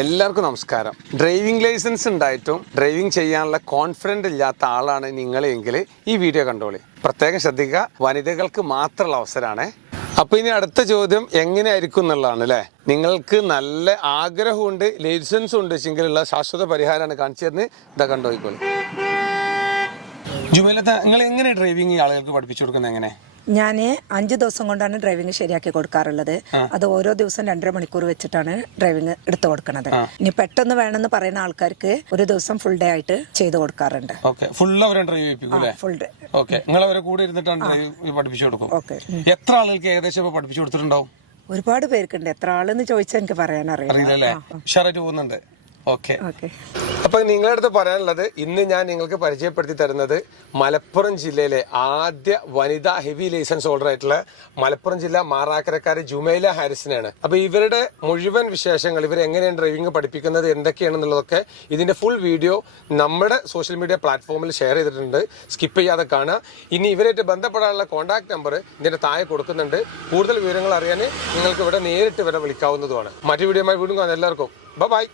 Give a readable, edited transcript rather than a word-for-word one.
എല്ലാവർക്കും നമസ്കാരം. Driving licence ഉണ്ടായിട്ടും ഡ്രൈവിംഗ് ചെയ്യാനുള്ള കോൺഫിഡൻറ്റ് ഇല്ലാത്ത ആളാണ് നിങ്ങളെങ്കിൽ ഈ വീഡിയോ കണ്ടോളി. പ്രത്യേകം ശ്രദ്ധിക്കുക, വനിതകൾക്ക് മാത്രമുള്ള അവസരമാണ്. അപ്പോൾ ഇനി അടുത്ത ചോദ്യം എങ്ങനെയായിരിക്കും എന്നുള്ളതാണ് അല്ലേ. നിങ്ങൾക്ക് നല്ല ആഗ്രഹമുണ്ട്, ലൈസൻസും ഉണ്ട് വെച്ചെങ്കിലുള്ള ശാശ്വത പരിഹാരമാണ് കാണിച്ചു തരുന്നത്. ഇതാ കണ്ടോയിക്കോളി. ജുമൈലത്ത, നിങ്ങൾ എങ്ങനെ ഡ്രൈവിംഗ് ആളുകൾക്ക് പഠിപ്പിച്ചു കൊടുക്കുന്നത്? എങ്ങനെ? ഞാൻ 5 ദിവസം കൊണ്ടാണ് ഡ്രൈവിംഗ് ശരിയാക്കി കൊടുക്കാറുള്ളത്. അത് ഓരോ ദിവസം 2.5 മണിക്കൂർ വെച്ചിട്ടാണ് ഡ്രൈവിംഗ് എടുത്തു കൊടുക്കുന്നത്. ഇനി പെട്ടെന്ന് വേണമെന്ന് പറയുന്ന ആൾക്കാർക്ക് ഒരു ദിവസം ഫുൾ ഡേ ആയിട്ട് ചെയ്തു കൊടുക്കാറുണ്ട്. Full day. നിങ്ങൾ അവരെ കൂടെ ഇരുന്നിട്ടാണ് ഡ്രൈവിംഗ് പഠിപ്പിച്ചു കൊടുക്കും. എത്ര ആളുകൾക്ക് ഏകദേശം പഠിപ്പിച്ചു കൊടുത്തിട്ടുണ്ടാവും? ഒരുപാട് പേർക്കുണ്ട്. എത്ര ആളെന്ന് ചോദിച്ചാൽ എനിക്ക് പറയാൻ അറിയില്ല. ഉഷാറായിട്ട് പോകുന്നുണ്ട്. അപ്പൊ നിങ്ങളുടെ അടുത്ത് പറയാനുള്ളത്, ഇന്ന് ഞാൻ നിങ്ങൾക്ക് പരിചയപ്പെടുത്തി തരുന്നത് മലപ്പുറം ജില്ലയിലെ ആദ്യ വനിതാ ഹെവി ലൈസൻസ് ഹോൾഡർ ആയിട്ടുള്ള മലപ്പുറം ജില്ല മാറാക്കരക്കാരി ജുമൈല ഹാരിസിനെയാണ്. അപ്പൊ ഇവരുടെ മുഴുവൻ വിശേഷങ്ങൾ, ഇവർ എങ്ങനെയാണ് ഡ്രൈവിംഗ് പഠിപ്പിക്കുന്നത്, എന്തൊക്കെയാണെന്നുള്ളതൊക്കെ ഇതിന്റെ ഫുൾ വീഡിയോ നമ്മുടെ സോഷ്യൽ മീഡിയ പ്ലാറ്റ്ഫോമിൽ ഷെയർ ചെയ്തിട്ടുണ്ട്. സ്കിപ്പ് ചെയ്യാതെ കാണുക. ഇനി ഇവരായിട്ട് ബന്ധപ്പെടാനുള്ള കോൺടാക്ട് നമ്പർ ഇതിന്റെ താഴെ കൊടുക്കുന്നുണ്ട്. കൂടുതൽ വിവരങ്ങൾ അറിയാൻ നിങ്ങൾക്ക് ഇവിടെ നേരിട്ട് ഇവരെ വിളിക്കാവുന്നതുമാണ്. മറ്റു വീഡിയോയുമായി വീണ്ടും കാണാം. എല്ലാവർക്കും ബൈ.